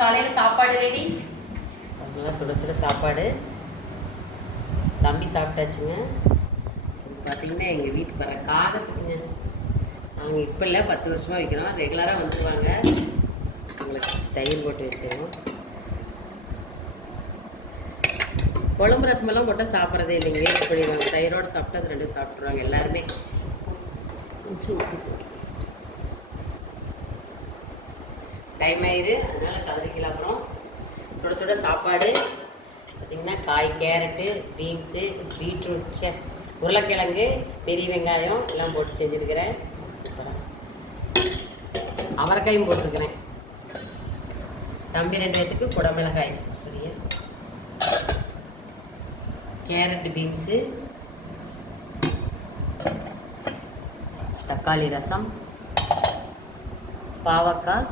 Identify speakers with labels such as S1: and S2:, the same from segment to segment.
S1: காலையில் சாப்பாடு ரெடி நல்லா சுட சுட சாப்பாடு. தம்பி சாப்பிட்டாச்சுங்க. பார்த்தீங்கன்னா எங்கள் வீட்டு வர காலத்துக்குங்க நாங்கள் இப்போ இல்லை பத்து வருஷமாக வைக்கிறோம். ரெகுலராக வந்துடுவாங்க அவங்களுக்கு தயிர் போட்டு வச்சிருவோம். குழம்பு ரசமெல்லாம் போட்டால் சாப்பிட்றதே இல்லைங்க. வேஸ்ட் பண்ணிடுவாங்க தயிரோடு சாப்பிட்டா ரெண்டும் சாப்பிட்ருவாங்க எல்லாருமே. கொஞ்சம் உப்பு போட்டு. டைம் ஆயிரு. அதனால கலரிக்கலாம் அப்புறம் சுட சுட சாப்பாடு. பார்த்திங்கன்னா காய் கேரட்டு பீன்ஸு பீட்ரூட் சே உருளைக்கிழங்கு பெரிய வெங்காயம் எல்லாம் போட்டு செஞ்சுருக்கிறேன். சூப்பராக அவரைக்காயும் போட்டிருக்கிறேன். தம்பி ரெண்டு பேத்துக்கு குடமிளகாய் சரியா? கேரட் பீன்ஸு தக்காளி ரசம் பாவக்காய்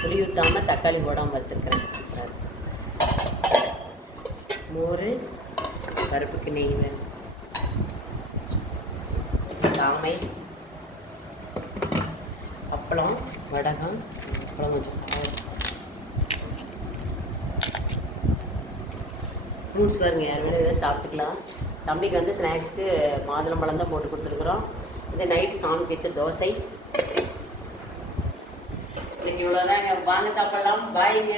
S1: புளி ஊற்றாமல் தக்காளி போடாமல் வறுத்துருக்குறேன். சூப்பராக மோர் பருப்புக்கு நெய் வேணும். சாமை அப்பளம் வடகம் அப்பளம் கொஞ்சம் ஃப்ரூட்ஸ் வருங்க யார் வேணும் இதை சாப்பிட்டுக்கலாம். தம்பிக்கு வந்து ஸ்நாக்ஸ்க்கு மாதுளம்பழம் தான் போட்டு கொடுத்துருக்குறோம். இது நைட்டு சாமிக்கு வச்ச தோசை. இன்னைக்கு இவ்வளோதாங்க வாங்க சாப்பிடலாம். பாய்ங்க.